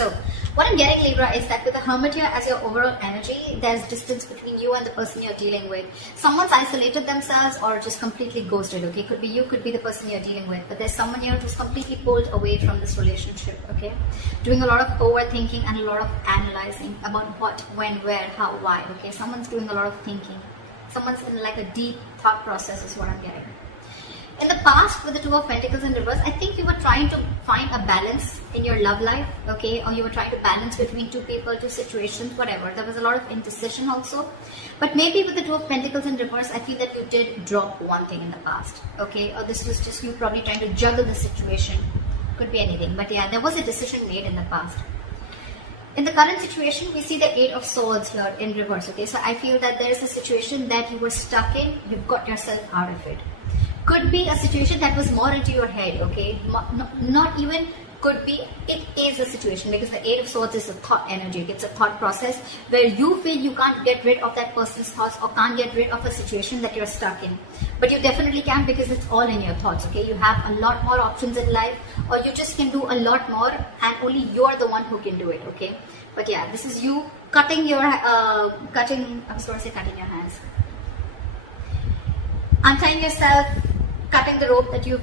So what I'm getting, Libra, is that with the Hermit here as your overall energy, there's distance between you and the person you're dealing with. Someone's isolated themselves or just completely ghosted, okay? Could be you, could be the person you're dealing with, but there's someone here who's completely pulled away from this relationship, okay? Doing a lot of overthinking and a lot of analyzing about what, when, where, how, why, okay? Someone's doing a lot of thinking. Someone's in like a deep thought process is what I'm getting. In the past, with the Two of Pentacles in reverse, I think you were trying to find a balance in your love life, okay? Or you were trying to balance between two people, two situations, whatever. There was a lot of indecision also. But maybe with the Two of Pentacles in reverse, I feel that you did drop one thing in the past, okay? Or this was just you probably trying to juggle the situation. Could be anything. But yeah, there was a decision made in the past. In the current situation, we see the Eight of Swords here in reverse, okay? So I feel that there is a situation that you were stuck in. You've got yourself out of it. Could be a situation that was more into your head, okay? Not even could be, it is a situation, because the Eight of Swords is a thought energy. It's a thought process where you feel you can't get rid of that person's thoughts or can't get rid of a situation that you're stuck in. But you definitely can, because it's all in your thoughts, okay? You have a lot more options in life, or you just can do a lot more, and only you're the one who can do it, okay? But yeah, this is you cutting your, cutting your hands. Untying yourself, cutting the rope that you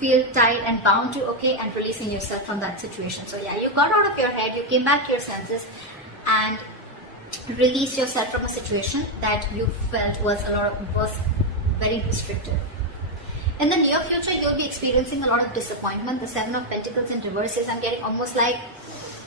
feel tied and bound to, okay, and releasing yourself from that situation. So yeah, you got out of your head, you came back to your senses and released yourself from a situation that you felt was very restrictive. In the near future, you'll be experiencing a lot of disappointment. The Seven of Pentacles in reverse is, I'm getting almost like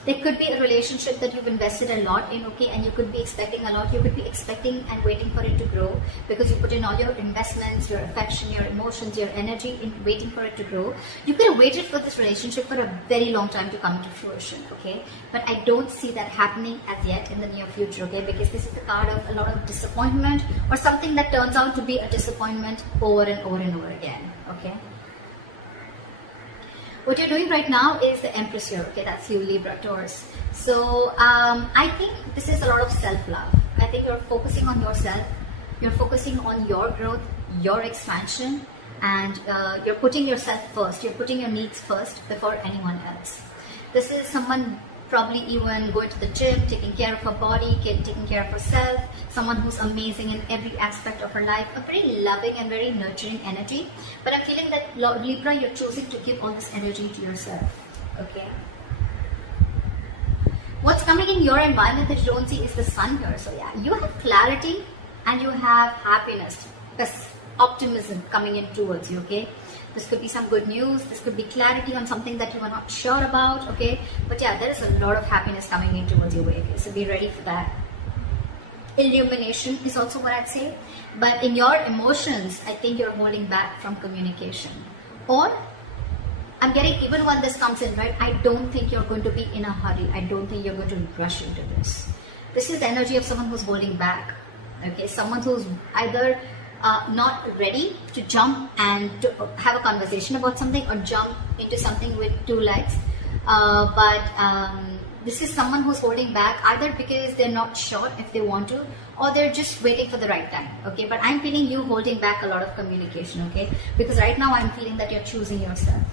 there could be a relationship that you've invested a lot in, okay, and you could be expecting a lot. You could be expecting and waiting for it to grow, because you put in all your investments, your affection, your emotions, your energy in waiting for it to grow. You could have waited for this relationship for a very long time to come to fruition, okay? But I don't see that happening as yet in the near future, okay? Because this is the card of a lot of disappointment, or something that turns out to be a disappointment over and over and over again, okay? What you're doing right now is the Empress here, okay? That's you, Libra, Taurus. So I think this is a lot of self-love. I think you're focusing on yourself. You're focusing on your growth, your expansion, and you're putting yourself first. You're putting your needs first before anyone else. This is someone probably even going to the gym, taking care of her body, taking care of herself, someone who's amazing in every aspect of her life, a very loving and very nurturing energy. But I'm feeling that, Libra, you're choosing to give all this energy to yourself, okay? What's coming in your environment that you don't see is the Sun here. So yeah, you have clarity and you have happiness, optimism coming in towards you, okay? This could be some good news. This could be clarity on something that you are not sure about, okay? But yeah, there is a lot of happiness coming in towards your way, okay? So be ready for that. Illumination is also what I'd say. But in your emotions, I think you're holding back from communication. Or, I'm getting, even when this comes in, right, I don't think you're going to be in a hurry. I don't think you're going to rush into this. This is the energy of someone who's holding back, okay? Someone who's either not ready to jump and to have a conversation about something, or jump into something with two legs. This is someone who's holding back, either because they're not sure if they want to, or they're just waiting for the right time, okay? But I'm feeling you holding back a lot of communication, okay? Because right now I'm feeling that you're choosing yourself.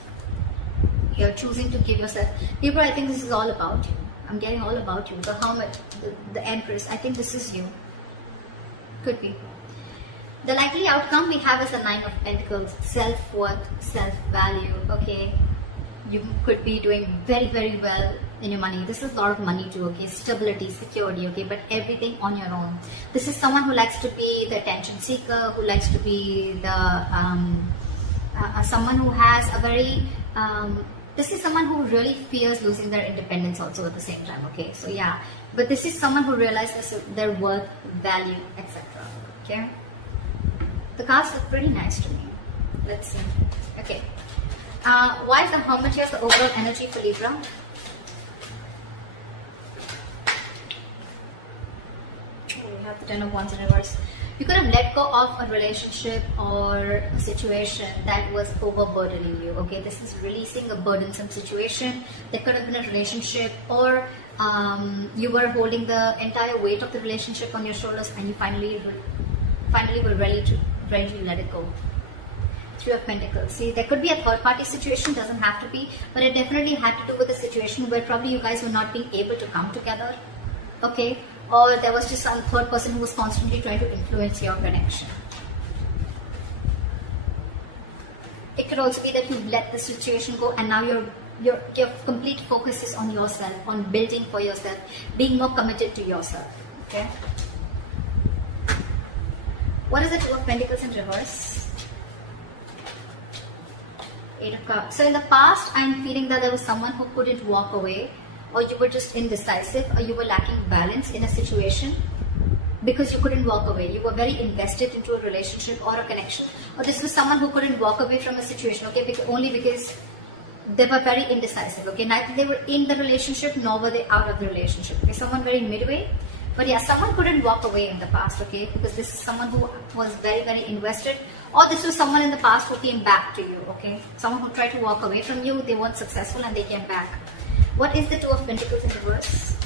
You're choosing to give yourself. Libra, I think this is all about you. I'm getting all about you. The Hermit, the Empress, I think this is you. Could be. The likely outcome we have is the Nine of Pentacles, self-worth, self-value, okay? You could be doing very, very well in your money. This is a lot of money too, okay? Stability, security, okay? But everything on your own. This is someone who likes to be the attention seeker, who likes to be the, someone who has a very, this is someone who really fears losing their independence also at the same time, okay? So yeah, but this is someone who realizes their worth, value, etc., okay? The cards look pretty nice to me. Let's see. Okay. Why is the Hermit here the overall energy for Libra? We have the Ten of Wands in reverse. You could have let go of a relationship or a situation that was overburdening you. Okay, this is releasing a burdensome situation. There could have been a relationship, or you were holding the entire weight of the relationship on your shoulders, and you finally were ready to let it go. Two of Pentacles. See, there could be a third party situation, doesn't have to be, but it definitely had to do with a situation where probably you guys were not being able to come together, okay? Or there was just some third person who was constantly trying to influence your connection. It could also be that you let the situation go and now your complete focus is on yourself, on building for yourself, being more committed to yourself, okay? What is the Two of Pentacles in reverse? Eight of Cups. So in the past, I'm feeling that there was someone who couldn't walk away, or you were just indecisive, or you were lacking balance in a situation because you couldn't walk away. You were very invested into a relationship or a connection. Or this was someone who couldn't walk away from a situation, okay, only because they were very indecisive, okay? Neither they were in the relationship nor were they out of the relationship. Okay, someone very midway. But yeah, someone couldn't walk away in the past, okay? Because this is someone who was very, very invested. Or this was someone in the past who came back to you, okay? Someone who tried to walk away from you, they weren't successful and they came back. What is the Two of Pentacles in reverse?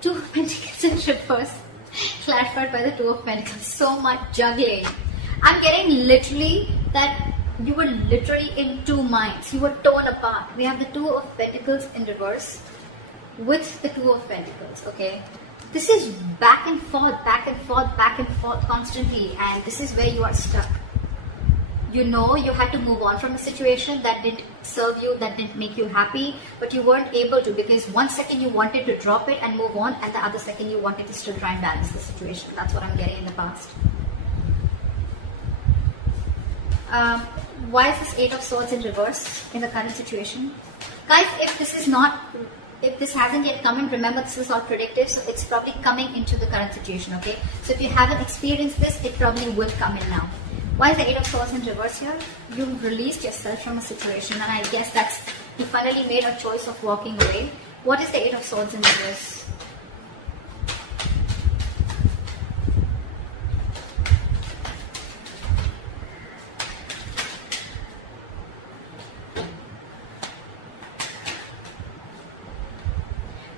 Two of Pentacles in reverse. Clarified by the Two of Pentacles. So much juggling. I'm getting literally that you were literally in two minds. You were torn apart. We have the Two of Pentacles in reverse with the Two of Pentacles, okay? This is back and forth, back and forth, back and forth constantly, and this is where you are stuck. You know you had to move on from a situation that didn't serve you, that didn't make you happy, but you weren't able to because one second you wanted to drop it and move on, and the other second you wanted to still try and balance the situation. That's what I'm getting in the past. Why is this Eight of Swords in reverse in the current situation? Guys, if this hasn't yet come in, remember this is all predictive, so it's probably coming into the current situation, okay? So if you haven't experienced this, it probably will come in now. Why is the Eight of Swords in reverse here? You released yourself from a situation, and I guess that's, you finally made a choice of walking away. What is the Eight of Swords in reverse?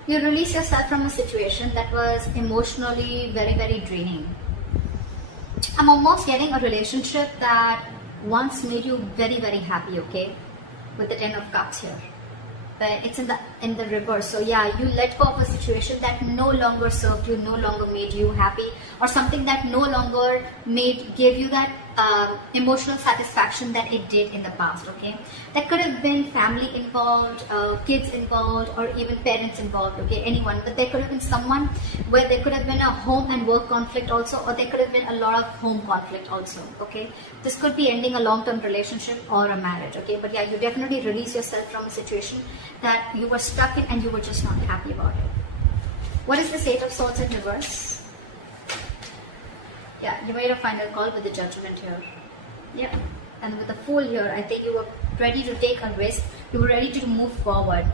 You release yourself from a situation that was emotionally very, very draining. I'm almost getting a relationship that once made you very, very happy, okay? With the Ten of Cups here. But it's in the reverse. So yeah, you let go of a situation that no longer served you, no longer made you happy, or something that no longer gave you that emotional satisfaction that it did in the past, okay? There could have been family involved, kids involved, or even parents involved, okay? Anyone. But there could have been someone where there could have been a home and work conflict also, or there could have been a lot of home conflict also, okay? This could be ending a long-term relationship or a marriage, okay? But yeah, you definitely release yourself from a situation that you were stuck in and you were just not happy about it. What is this Eight of Swords in reverse? Yeah, you made a final call with the Judgment here. Yeah, and with the Fool here, I think you were ready to take a risk. You were ready to move forward.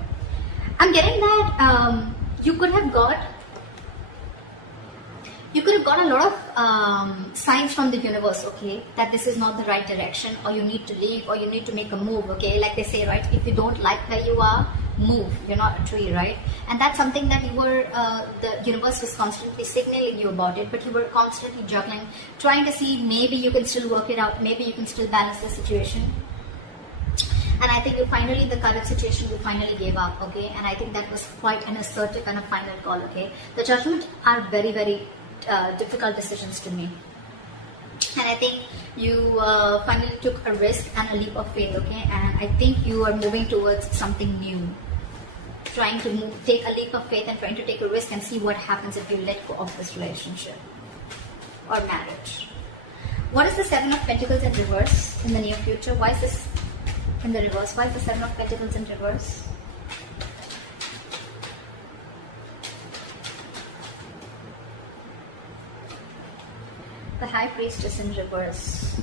I'm getting that you could have got a lot of signs from the universe, okay, that this is not the right direction, or you need to leave, or you need to make a move, okay? Like they say, right, if you don't like where you are, move. You're not a tree, right? And that's something that you were, the universe was constantly signaling you about it, but you were constantly juggling, trying to see maybe you can still work it out, maybe you can still balance the situation. And I think you finally, the current situation, you finally gave up, okay? And I think that was quite an assertive and a final call, okay? The Judgment are very, very difficult decisions to make. And I think you finally took a risk and a leap of faith, okay? And I think you are moving towards something new. Trying to take a leap of faith and trying to take a risk and see what happens if you let go of this relationship or marriage. What is the Seven of Pentacles in reverse in the near future? Why is this in the reverse? Why is the Seven of Pentacles in reverse? The High Priestess in reverse.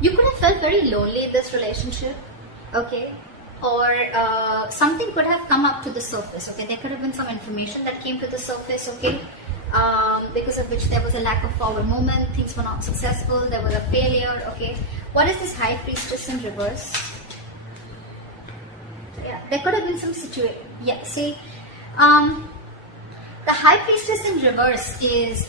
You could have felt very lonely in this relationship, okay? Or something could have come up to the surface, okay? There could have been some information that came to the surface, okay? Because of which there was a lack of forward movement, things were not successful, there was a failure, okay? What is this High Priestess in reverse? Yeah, there could have been some situation. Yeah, see, The High Priestess in reverse is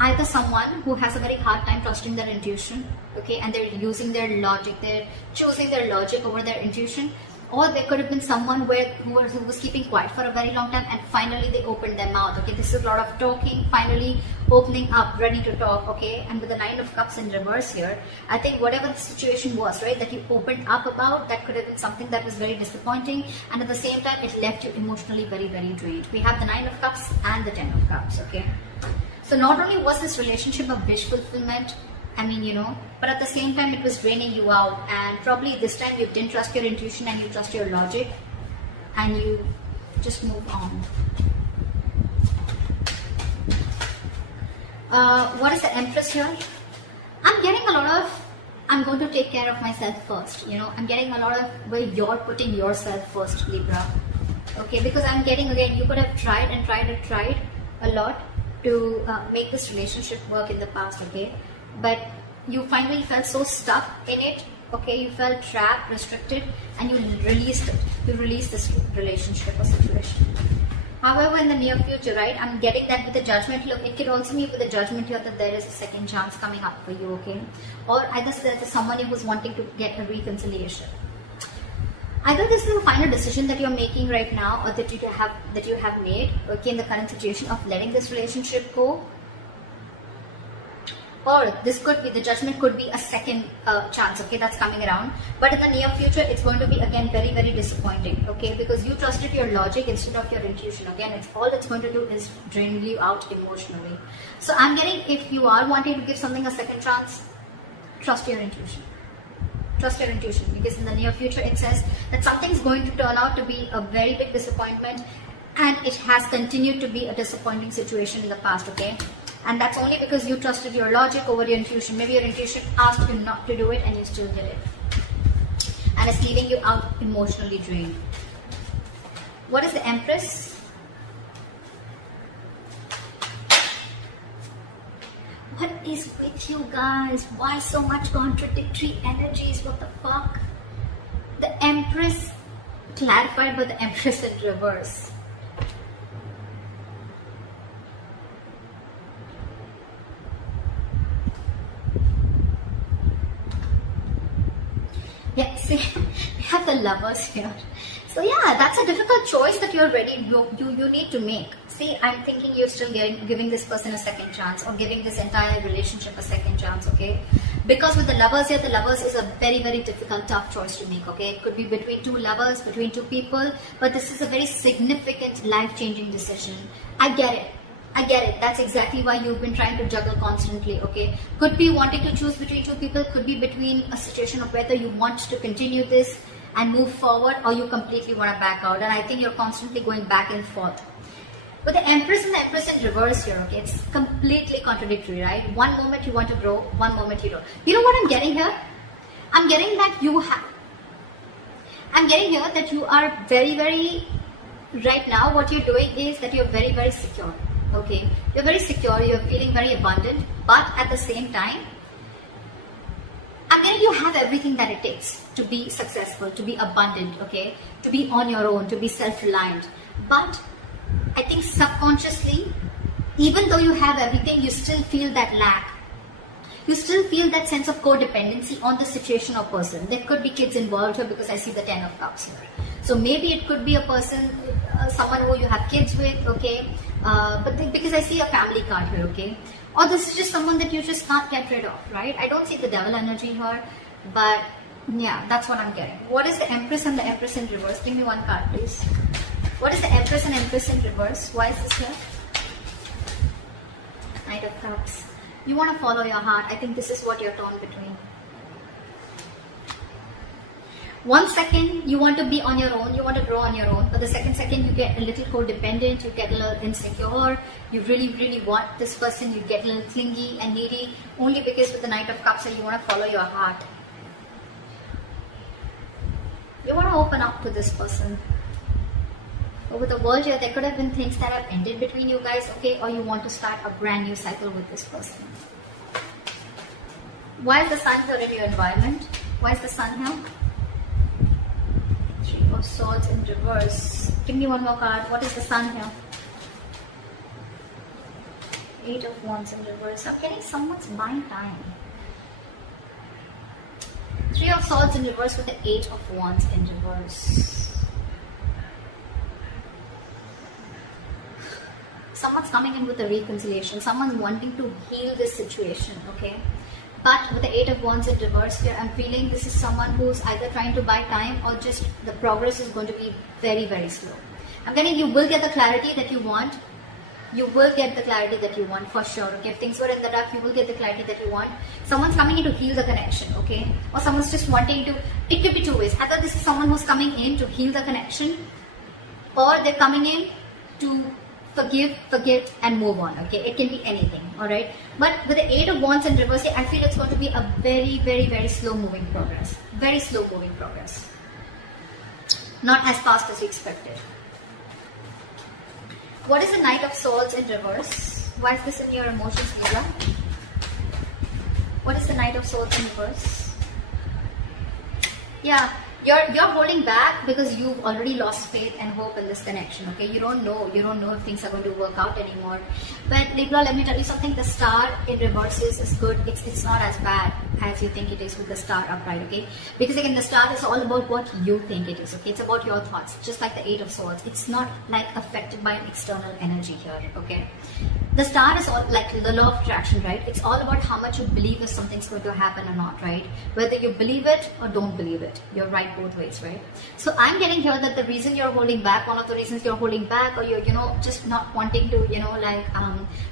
either someone who has a very hard time trusting their intuition, okay, and they're using their logic, they're choosing their logic over their intuition, or there could have been someone who was keeping quiet for a very long time and finally they opened their mouth, okay. This is a lot of talking, finally opening up, ready to talk, okay. And with the Nine of Cups in reverse here, I think whatever the situation was, right, that you opened up about, that could have been something that was very disappointing, and at the same time it left you emotionally very, very drained. We have the Nine of Cups and the Ten of Cups, okay. So not only was this relationship a wish fulfillment, I mean, you know, but at the same time it was draining you out, and probably this time you didn't trust your intuition and you trust your logic and you just moved on. What is the Empress here? I'm getting a lot of, I'm going to take care of myself first, you know, I'm getting a lot of where you're putting yourself first, Libra, okay, because I'm getting, again, you could have tried and tried and tried a lot to make this relationship work in the past, okay, but you finally felt so stuck in it, okay, you felt trapped, restricted, and you released it. You released this relationship or situation. However, in the near future, right, I'm getting that with the Judgment. Look, it could also mean with the Judgment here that there is a second chance coming up for you, okay, or either there's someone who's wanting to get a reconciliation. Either this is a final decision that you're making right now, or that you have made, okay, in the current situation of letting this relationship go, or this could be, the Judgment could be a second chance, okay, that's coming around. But in the near future, it's going to be again very, very disappointing, okay, because you trusted your logic instead of your intuition. Again, it's all it's going to do is drain you out emotionally. So I'm getting, if you are wanting to give something a second chance, trust your intuition. Trust your intuition, because in the near future it says that something's going to turn out to be a very big disappointment, and it has continued to be a disappointing situation in the past, okay, and that's only because you trusted your logic over your intuition. Maybe your intuition asked you not to do it and you still did it, and it's leaving you out emotionally drained. What is the Empress? What is with you guys? Why so much contradictory energies? What the fuck? The Empress clarified by the Empress in reverse. Yeah, see, we have the Lovers here. So yeah, that's a difficult choice that you're ready, you need to make. See, I'm thinking you're still giving this person a second chance, or giving this entire relationship a second chance, okay? Because with the Lovers here, the Lovers is a very, very difficult, tough choice to make, okay? It could be between two lovers, between two people, but this is a very significant, life-changing decision. I get it. I get it. That's exactly why you've been trying to juggle constantly, okay? Could be wanting to choose between two people, could be between a situation of whether you want to continue this and move forward, or you completely want to back out. And I think you're constantly going back and forth. With the Empress and the Empress in reverse here, okay, it's completely contradictory, right? One moment you want to grow, one moment you don't. You know what I'm getting here? I'm getting that you are very, very, right now what you're doing is that you're very, very secure, okay? You're very secure, you're feeling very abundant, but at the same time, I'm getting you have everything that it takes to be successful, to be abundant, okay? To be on your own, to be self-reliant. But I think subconsciously, even though you have everything, you still feel that lack. You still feel that sense of codependency on the situation or person. There could be kids involved here because I see the Ten of Cups here. So maybe it could be a person, someone who you have kids with, okay? Because I see a family card here, okay? Or this is just someone that you just can't get rid of, right? I don't see the Devil energy here, but yeah, that's what I'm getting. What is the Empress and the Empress in reverse? Give me one card, please. What is the Empress and Empress in reverse? Why is this here? Knight of Cups. You want to follow your heart. I think this is what you're torn between. 1 second, you want to be on your own, you want to grow on your own, but the second you get a little codependent, you get a little insecure, you really, really want this person, you get a little clingy and needy, only because with the Knight of Cups, you want to follow your heart. You want to open up to this person. But with the World here, there could have been things that have ended between you guys, okay, or you want to start a brand new cycle with this person. Why is the Sun here in your environment? Why is the Sun here? Three of Swords in reverse. Give me one more card. What is the Sun here? 8 of Wands in reverse. I'm getting someone's buying time. 3 of Swords in reverse with the 8 of Wands in reverse. Someone's coming in with a reconciliation. Someone's wanting to heal this situation, okay? But with the 8 of Wands in reverse here, I'm feeling this is someone who's either trying to buy time or just the progress is going to be very, very slow. I'm getting you will get the clarity that you want. You will get the clarity that you want for sure, okay? If things were in the dark, you will get the clarity that you want. Someone's coming in to heal the connection, okay? Or someone's just wanting to, it could be two ways. Either this is someone who's coming in to heal the connection, or they're coming in to forgive, forget, and move on, okay? It can be anything, alright? But with the 8 of Wands in reverse, I feel it's going to be a very, very, very slow moving progress. Very slow moving progress. Not as fast as you expected. What is the Knight of Swords in reverse? Why is this in your emotions, Libra? What is the Knight of Swords in reverse? Yeah, you're holding back because you've already lost faith and hope in this connection, okay? You don't know if things are going to work out anymore. But Libra, let me tell you something, the star in reverse is good. It's not as bad as you think it is with the star upright, okay? Because again, the star is all about what you think it is, okay? It's about your thoughts, just like the 8 of Swords. It's not like affected by an external energy here, okay? The star is all like the law of attraction, right? It's all about how much you believe if something's going to happen or not, right? Whether you believe it or don't believe it, you're right both ways, right? So I'm getting here that the reason you're holding back, one of the reasons you're holding back, or you're, just not wanting to,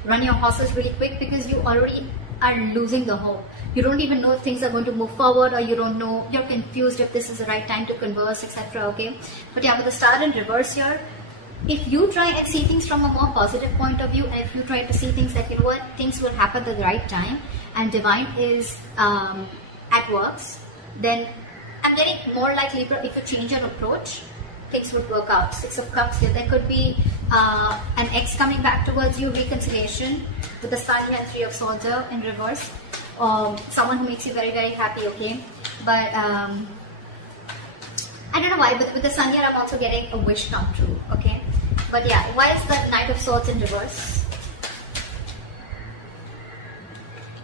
run your horses really quick because you already are losing the hope. You don't even know if things are going to move forward, or you don't know, you're confused if this is the right time to converse, etc. Okay, but yeah, with the star in reverse here, if you try and see things from a more positive point of view, and if you try to see things that, things will happen at the right time and divine is at works, then I'm getting more like Libra, if you change your approach, things would work out. 6 of Cups here, there could be an ex coming back towards you, reconciliation with the Sun here and 3 of Swords here in reverse, or someone who makes you very, very happy, okay? But I don't know why, but with the Sun here, I'm also getting a wish come true, okay? But yeah, why is the Knight of Swords in reverse?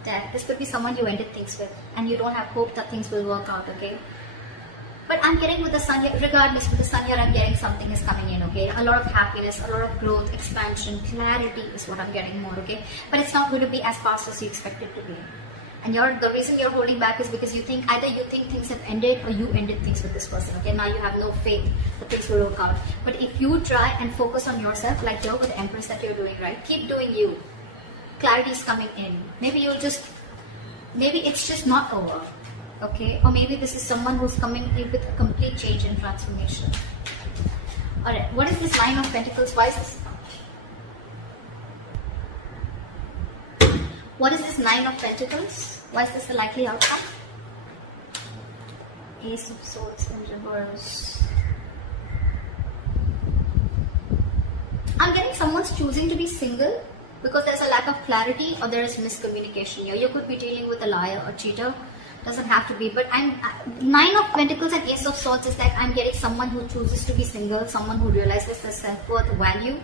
There, this could be someone you ended things with, and you don't have hope that things will work out, okay? But I'm getting with the Sun here, regardless, with the Sun here, I'm getting something is coming in, okay? A lot of happiness, a lot of growth, expansion, clarity is what I'm getting more, okay? But it's not going to be as fast as you expect it to be. And the reason you're holding back is because you think things have ended, or you ended things with this person, okay? Now you have no faith that things will work out. But if you try and focus on yourself, like here with the Empress that you're doing, right? Keep doing you. Clarity is coming in. Maybe it's just not over, okay? Or maybe this is someone who's coming in with a complete change and transformation. Alright, what is this Nine of Pentacles? Why is this? What is this Nine of Pentacles? Why is this the likely outcome? Ace of Swords in reverse. I'm getting someone's choosing to be single because there's a lack of clarity, or there is miscommunication here. You could be dealing with a liar or cheater. Doesn't have to be, but Nine of Pentacles and Ace of Swords is like I'm getting someone who chooses to be single, someone who realizes their self-worth, value,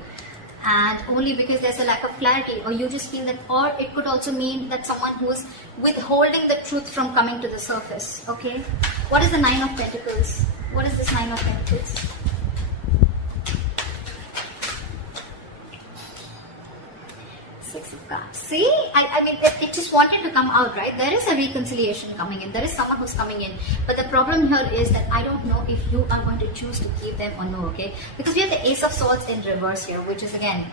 and only because there's a lack of clarity, or you just feel that, or it could also mean that someone who's withholding the truth from coming to the surface, okay? What is the Nine of Pentacles? What is this Nine of Pentacles? Six of Cups. See, I mean, it just wanted to come out, right? There is a reconciliation coming in. There is someone who's coming in. But the problem here is that I don't know if you are going to choose to keep them or no, okay? Because we have the Ace of Swords in reverse here, which is again,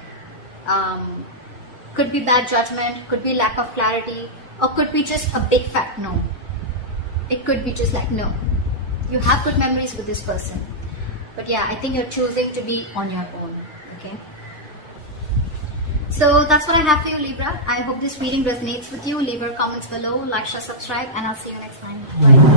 could be bad judgment, could be lack of clarity, or could be just a big fat no. It could be just like no. You have good memories with this person. But yeah, I think you're choosing to be on your own, okay? So that's what I have for you, Libra. I hope this reading resonates with you. Leave your comments below, like, share, subscribe, and I'll see you next time. Bye.